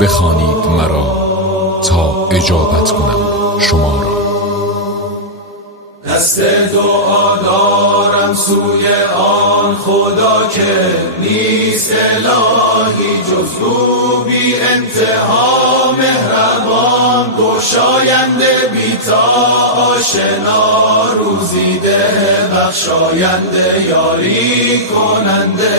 بخوانید مرا تا اجابت کنم شما را. دست دعا دارم سوی آن خدا که نیست الهی جز او بی انتها مهربان، گشاینده بی تا آشنا، روزیده بخشاینده یاری کننده،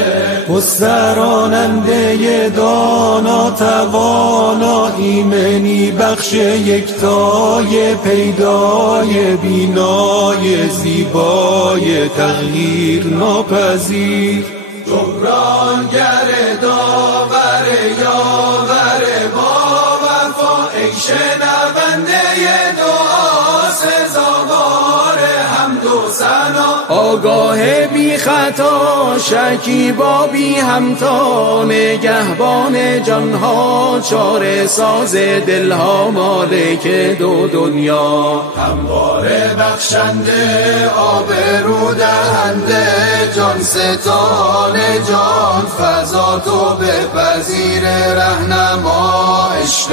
گستراننده دانا توانا، ایمنی بخش یکتای پیدای بینای زیبای تغییر ناپذیر، جبرانگر داور یاور با وفا، ای شنونده دعا سزاوار حمد و ثنا، آگاه بی خطا شکیبا بی همتا، نگهبان جانها چاره ساز دلها، مالک دو دنیا، همواره بخشنده آبرو دهنده، جان ستان جان فضا تو بپذیر، رهنما عشق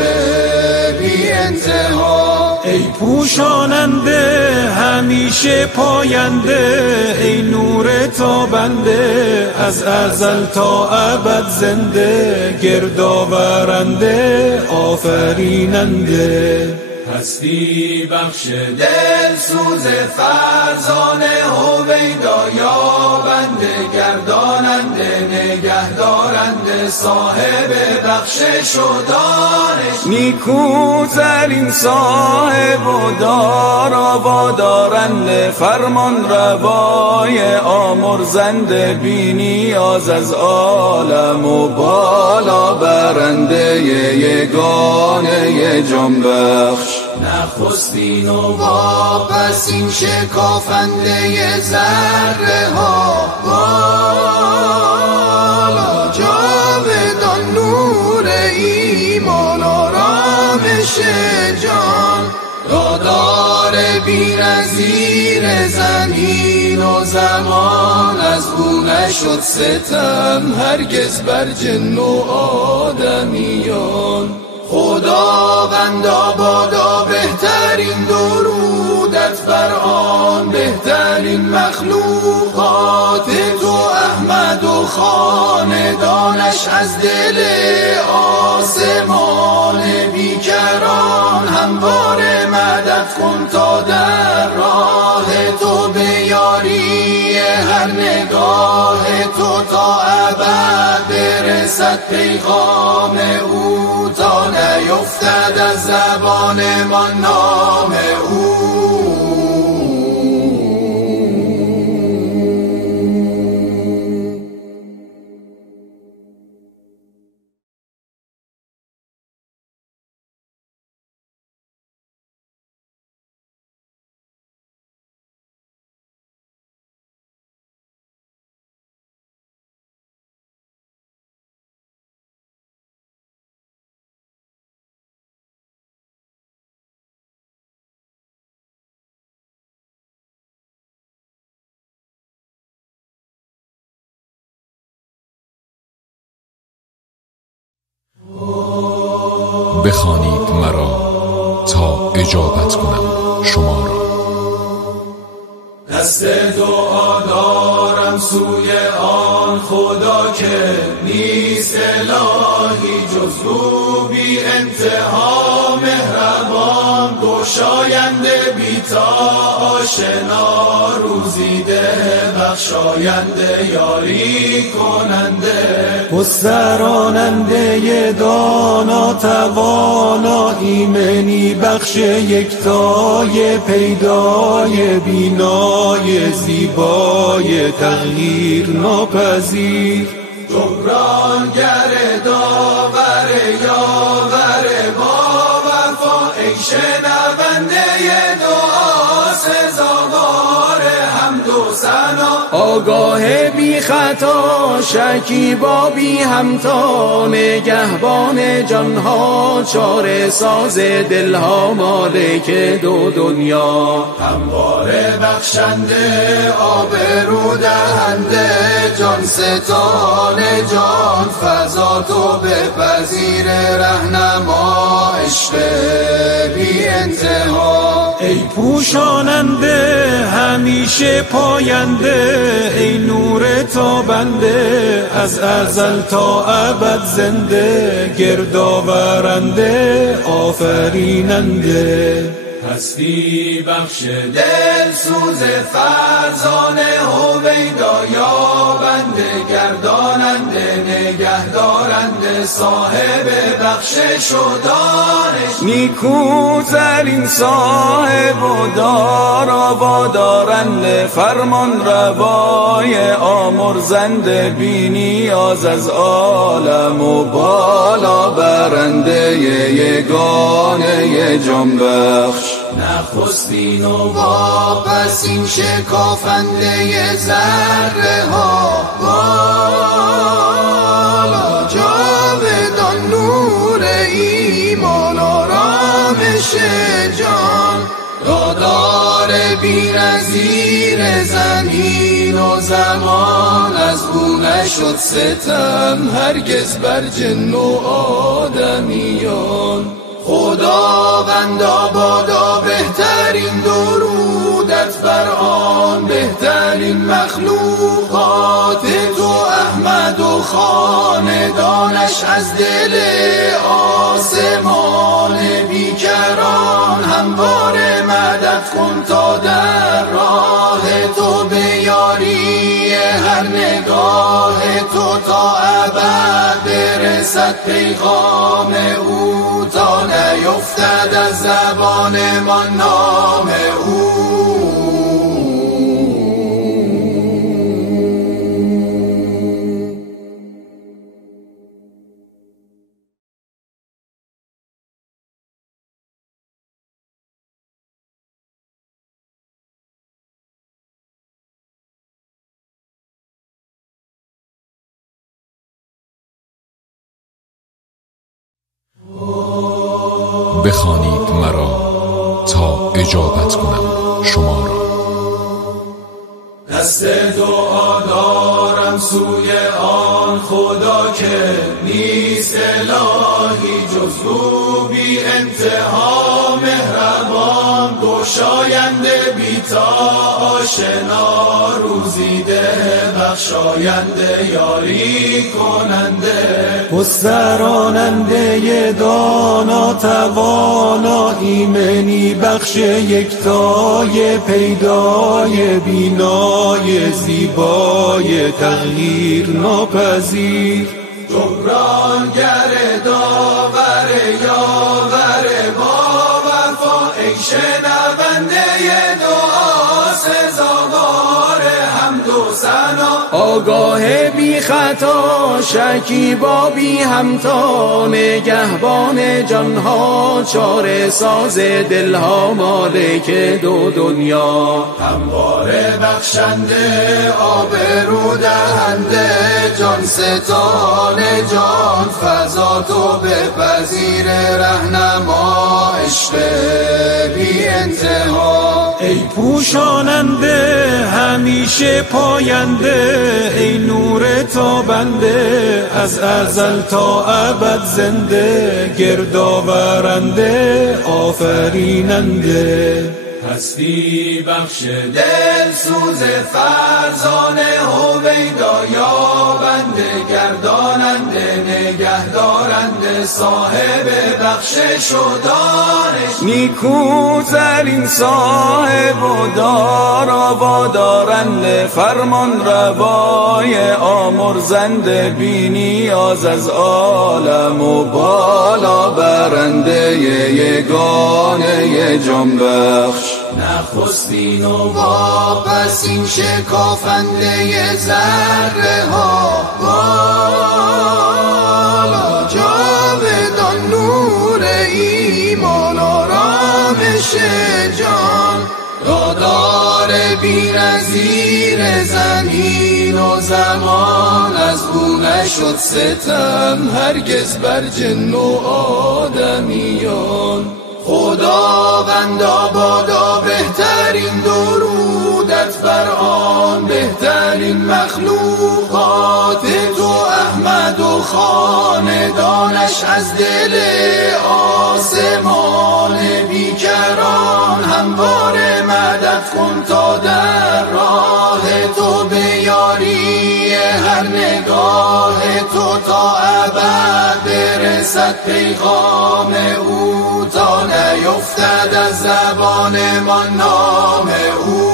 بی انتها، ای پوشاننده همیشه پاینده، ای نور تابنده از ازل تا ابد زنده، گردآورنده آفریننده، هستی بخش دل سوز فرزانه، هویدا یابنده گرداننده نگهدارنده، صاحب بخشش و دانش، نیکوترین صاحب و دارا دارنده، فرمان روای آمرزنده، بی نیاز از عالم و بالا برنده، یگانه جان بخش، نخستین و واپسین شکافنده ذره ها، بالا جاودان نور ایمان آرامش جان، دادار بی نظیر زمین و زمان، از او نشد ستم هرگز بر جن و آدمیان، خداوندا بادا بهترین درودت بر آن بهترین مخلوقات تو، احمد و خاندانش از دل آسمان بیکران، همواره مدد کن تا در راه تو بیاری، هر نگاه تو تا ابد برسد پیغام او، تا نیفتد از زبان ما نام او. بخوانید مرا تا اجابت کنم شما را. دست دعا دارم سوی آن خدا که نیست الهی جز او بی انتها مهربان، گشاینده بی تا آشنا، روزیده بخشاینده یاری کننده، گستراننده دانا توانا، ایمنی بخش یکتای پیدای بینای زیبای تغییر ناپذیر، جبرانگر داور یاور با وفا، ای شنونده دعا سزاوار حمد و سنا. آگاه بی خطا شکیبا بی همتا، نگهبان جانها چاره ساز دلها، مالک دو دنیا. همواره بخشنده آبرو دهنده، جان ستان جان فضا تو بپذیر، رهنما عشق بی انتها. ای پوشاننده همیشه پاینده، ای نور تابنده از ازل تا ابد زنده، گردآورنده آفریننده. هستی بخش دل سوز فرزانه، هویدا یابنده گرداننده نگهدارنده، صاحب بخشش و دانش. نیکوترین صاحب و دارنده، فرمان روای آمرزنده، بی نیاز از عالم و بالا برنده، یگانه جان بخش. نخستین و واپسین شکافنده ذره ها، بالا جاودان نور ایمان آرامش جان، دادار بی نظیر زمین و زمان، از او نشد ستم هرگز بر جن و آدمیان. خداوندا بادا بهترین درودت بر آن بهترین مخلوقات تو، احمد و خاندانش از دل آسمان بیکران. همواره مدد کن تا در راه تو بیاری، هر نگاه تو تا ابد برسد پیغام او، تا نیفتد از زبان ما نام او. بخوانید مرا تا اجابت کنم شما را. دست دعا دارم سوی آن خدا که نیست الهی جز او، بی انتها مهربان گشاینده، بی تا آشنا روزیده، بخشاینده یاری کننده، گستراننده دانا توانا، ایمنی بخش یکتای پیدای بینای زیبای تغییر ناپذیر، جبرانگر داور یاور با وفا، ای شنونده دعا سزاوار حمد و ثنا. آگاه بی خطا شکیبا بی همتا، نگهبان جانها چاره ساز دلها، مالک دو دنیا. همواره بخشنده آبرو دهنده، جان ستان جان فضا تو بپذیر، رهنما عشق بی انتها. ای پوشاننده همیشه پاینده، ای نور تابنده از ازل تا ابد زنده، گردآورنده آفریننده. هستی بخش دل سوز فرزانه، هویدا یابنده گرداننده نگهدارنده، صاحب بخشش و دانش. نیکوترین صاحب و دارنده، فرمان روای آمرزنده، بی نیاز از عالم و بالا برنده، یگانه جان بخش. نخستین و واپسین شکافنده ذره ها، بالا جاودان نور ایمان آرامش جان، دادار بی‌نظیر زمین و زمان، از او نشد ستم هرگز بر جن و آدمیان. خداوندا بادا بهترین درودت بر آن بهترین مخلوقات تو، احمد و خاندانش از دل آسمان بیکران. همواره مدد کن تا در راه تو به یاری هر نگاه تو، تا ابد برسد پیغام او، تا نیفتد از زبان ما نام او.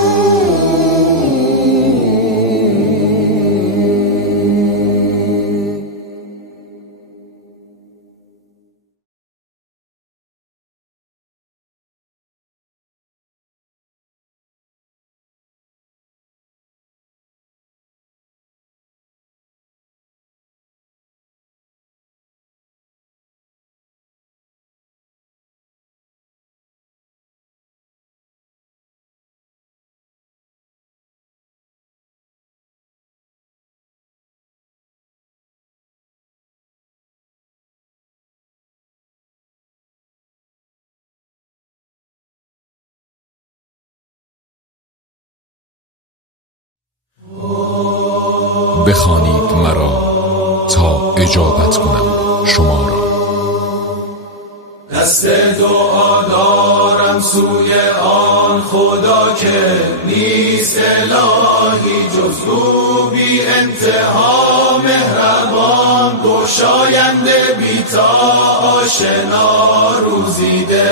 بخوانید مرا تا اجابت کنم شما را. دست دعا دارم سوی آن خدا که نیست الهی جز او، بی انتها مهربان، گشاینده بی تا آشنا، روزیده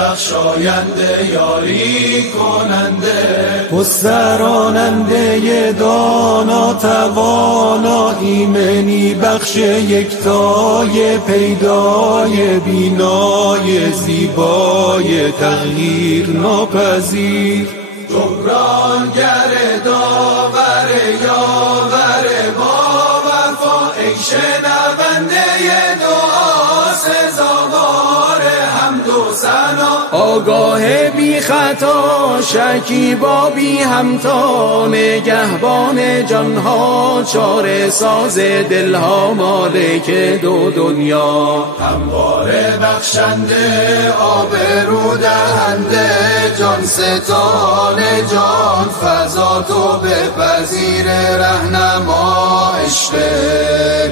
بخشاینده یاری کننده، گستراننده دانا توانا، ایمنی بخش یکتای پیدای بینای زیبای تغییر ناپذیر، جبرانگر داور یاور با وفا، ای شنونده دعا سزاوار حمد و ثنا، آگاه بی خطا شکیبا بی همتا، نگهبان جانها چاره ساز دلها، مالک دو دنیا، همواره بخشنده آبرو دهنده، جان ستان جان فضا تو بپذیر، رهنما عشق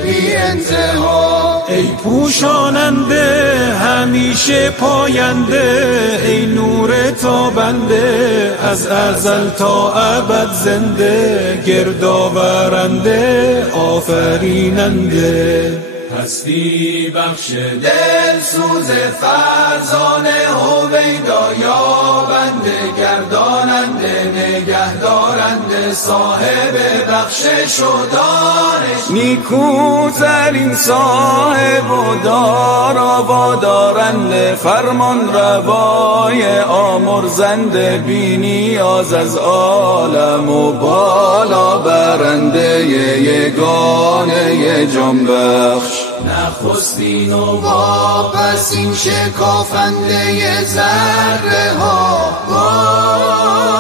بی انتها، ای پوشاننده همیشه پاینده، ای نور تابنده از ازل تا ابد زنده، گردآورنده آفریننده، هستی بخش دل سوز فرزانه، هویدا یابنده گرداننده نگهدارنده، صاحب بخشش و دانش، نیکوترین صاحب و دارا وادارنده، فرمان روای آمرزنده، بی نیاز از عالم و بالا برنده، یگانه جان بخش، نخستین و واپسین شکافنده ذره ها، بالا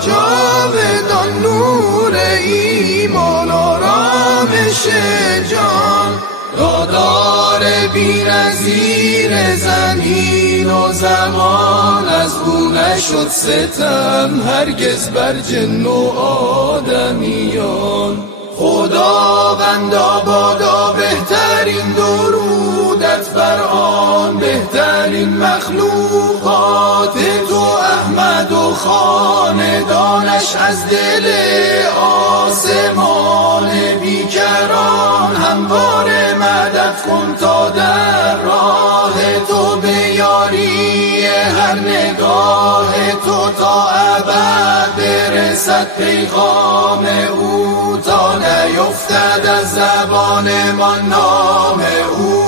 جاودان نور ایمان آرامش جان، دادار بی‌نظیر زمین و زمان، از او نشد ستم هرگز بر جن و آدمیان. خداوندا بادا بهترین درودت بر آن بهترین مخلوقات تو، احمد و خاندانش از دل آسمان بیکران، همواره مدد کن تا در راه تو به یاری هر نگاه تو، تا ابد برسد پیغام او، تا نیفتد از زبان ما نام او.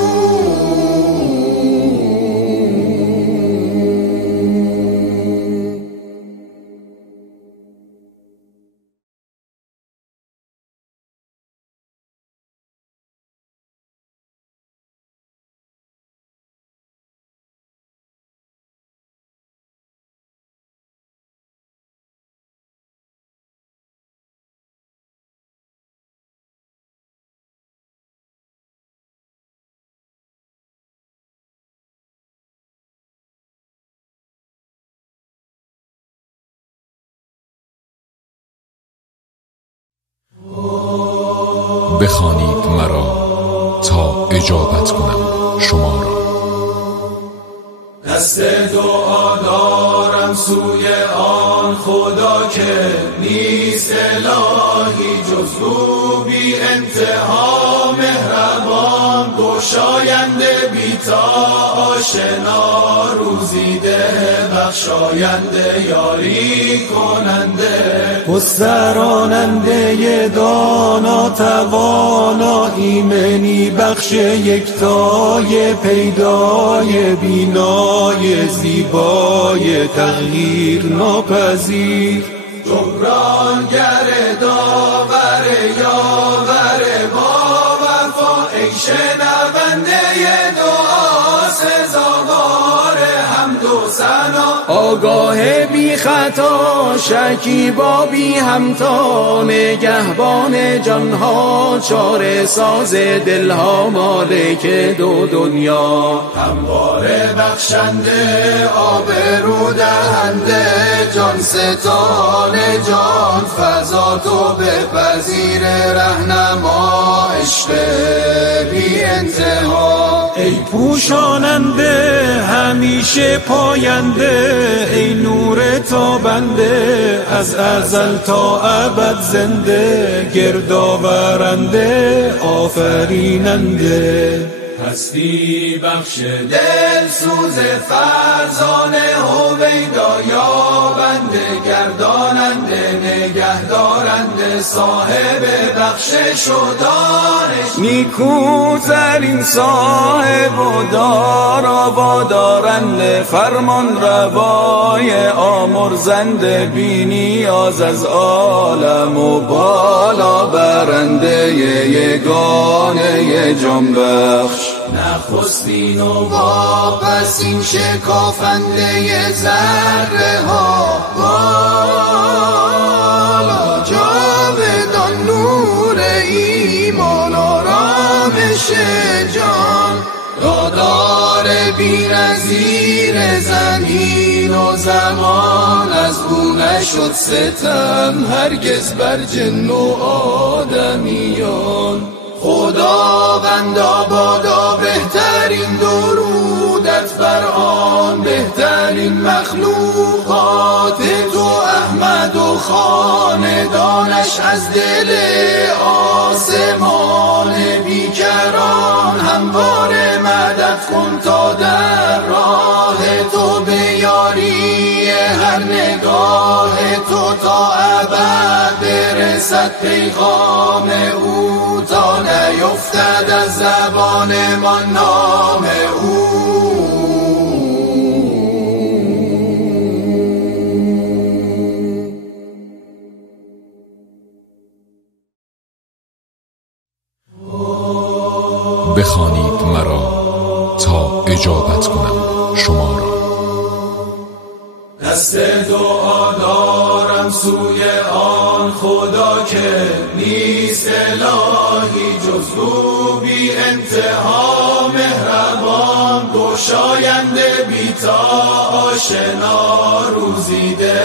بخوانید مرا تا اجابت کنم شما را. دست دعا دارم سوی آن خدا که نیست الهی جز او بی انتها مهربان، گشاینده بی تا آشنا، روزیده بخشاینده یاری کننده، گستراننده دانا توانا، ایمنی بخش یکتای پیدای بینای زیبای تغییر ناپذیر، جبرانگر داور یاور با وفا، ای شنونده دعا سزاوار حمد و ثنا، آگاه بی خطا شکیبا بی همتا، نگهبان جانها چاره ساز دلها، مالک دو دنیا همواره بخشنده آبرو دهنده، جان ستان جان فضا تو بپذیر رهنما، عشق بی انتها، ای پوشاننده همیشه پاینده، ای نور تابنده از ازل تا ابد زنده، گردآورنده آفریننده، هستی بخش دل سوز فرزانه، هویدا یابنده گرداننده نگهدارنده، صاحب بخشش و دانش، نیکوترین صاحب و دارا و دارنده، فرمان روای آمرزنده، بی نیاز از عالم و بالا برنده، یگانه جان بخش، نخستین و واپسین شکافنده ذره ها، بالا جاودان نور ایمان آرامش جان، دادار بی نظیر زمین و زمان، از او نشد ستم هرگز بر جن و آدمیان، خداوندا بادا بهترین درودت بر آن بهترین مخلوقات تو، احمد و خاندانش از دل آسمان بیکران، همواره مدد کن تا در راه تو بیاری هر نگاه تو، تا ابد برسد پیغام او، تا نیفتد از زبان ما نام او. بخوانید مرا تا اجابت کنم شما را. دست دعا دارم سوی آن خدا که نیست الهی جز او بی انتها مهربان، گشاینده بی تا آشنا، روزیده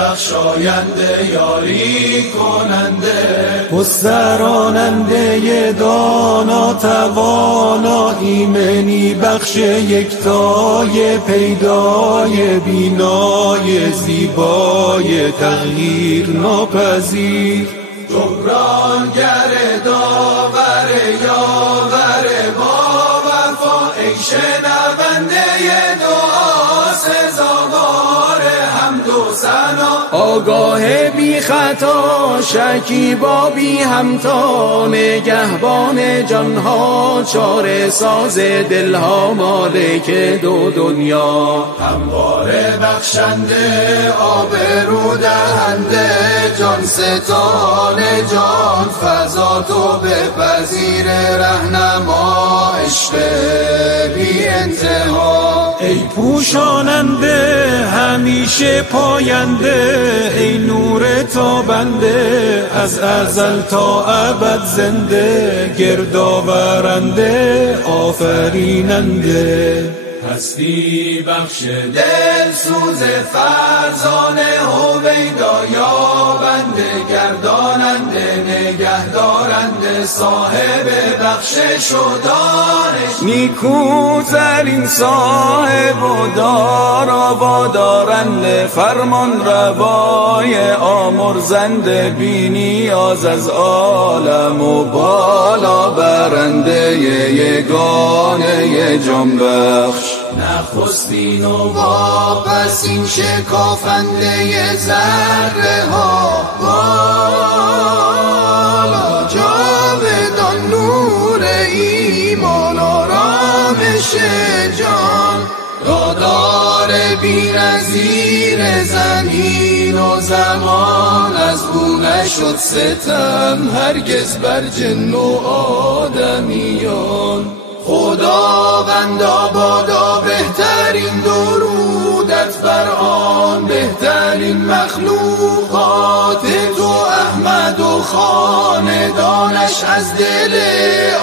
بخشاینده یاری کننده، گستراننده دانا توانا، ایمنی بخش یکتای پیدای بینای زیبای تغییر ناپذیر، جبرانگر داور یاور با وفا، ای شنونده دعا سزاوار حمد و ثنا، آگاه بی خطا شکیبا بی همتا، نگهبان جانها چاره ساز دلها، مالک دو دنیا همواره بخشنده آبرو دهنده، جان ستان جان فضا تو بپذیر رهنما، عشق بی انتها، ای پوشاننده همیشه پاینده، ای نور تابنده از ازل تا ابد زنده، گردآورنده آفریننده، هستی بخش دل سوز فرزانه هویدا یابنده گرداننده نگهدارنده صاحب بخشش و دانش نیکوترین صاحب و دارا دارنده فرمان روای آمرزنده بی نیاز از عالم و بالا برنده یگانه جان بخش نخستین و واپسین شکافنده ذره ها بالا جاودان نور ایمان آرامش جان دادار بی‌نظیر زمین و زمان از او نشد ستم هرگز بر جن و آدمیان خداوندا بادا بهترین درودت بر آن بهترین مخلوقات تو احمد و خاندانش از دل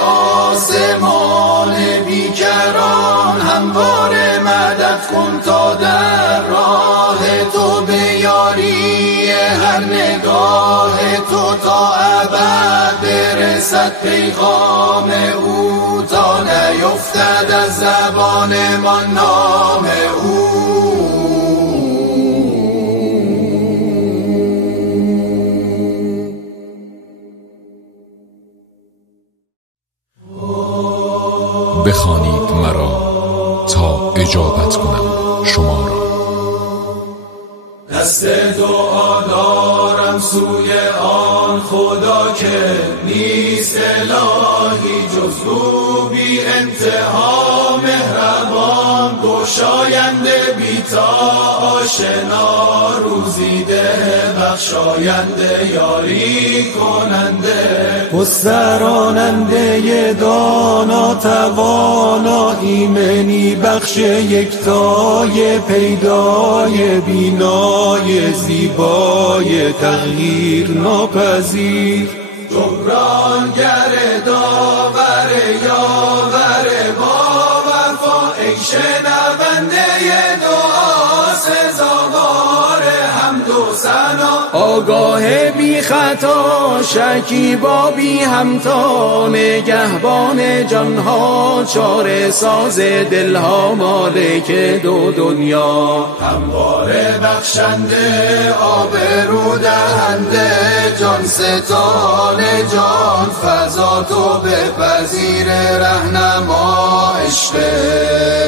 آسمان بیکران همواره مدد کن تا در راه تو بیاری هر نگاه تو تا ابد برسد پیغام او تا نیفتد از زبان ما نام او بخوانید مرا تا اجابت کنم شما را دست دعا دارم سوی آن خدا که نیست الهی جز او بی انتها مهربان گشاینده بی تا آشنا روزیده بخشاینده یاری کننده گستراننده دانا توانا ایمنی بخش یکتای پیدای بینای زیبای تغییر ناپذیر جبرانگر داور یاور با وفا ای شنونده دعا سزاوار حمد و ثنا آگاه بی خطا شکیبا بی همتا نگهبان جانها چاره ساز دلها مالک دو دنیا همواره بخشنده آبرو دهنده جان ستان جان فضا تو بپذیر رهنما عشق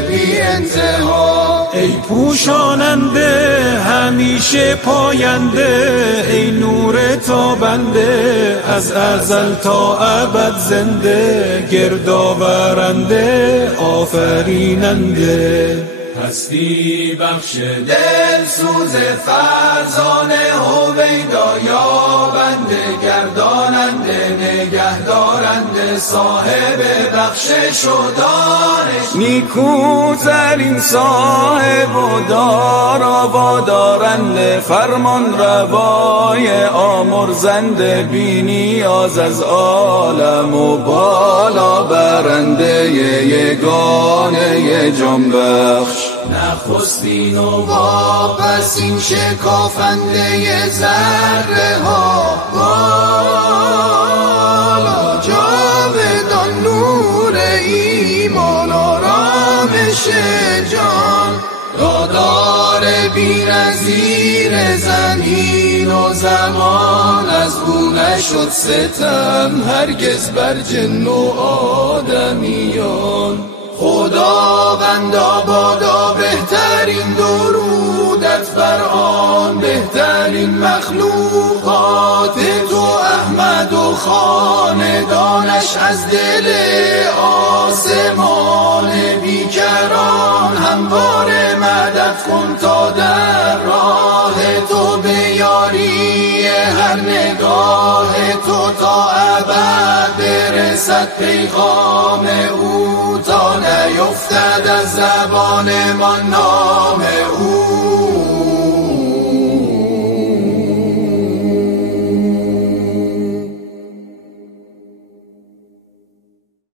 بی انتها ای پوشاننده همیشه پاینده ای نور تابنده از ازل تا ابد زنده گردآورنده آفریننده هستی بخش دل سوز فرزانه هویدا یابنده گرداننده نگهدارنده صاحب بخشش و دانش نیکوترین صاحب و دارا دارنده فرمان روای آمرزنده بی نیاز از عالم و بالا برنده یگانه جان بخش نخستین و واپسین شکافنده ذره ها بالا جاودان نور ایمان آرامش جان دادار بی‌نظیر زمین و زمان از او نشد ستم هرگز بر جن و آدمیان خداوندا بادا بهترین درودت بر آن بهترین مخلوقات تو احمد و خاندانش از دل آسمان بیکران همواره مدد کن تا در راه تو بیاری هر نگاه تو تا ابد برسد پیغام او تا نیفتد از زبان ما نام او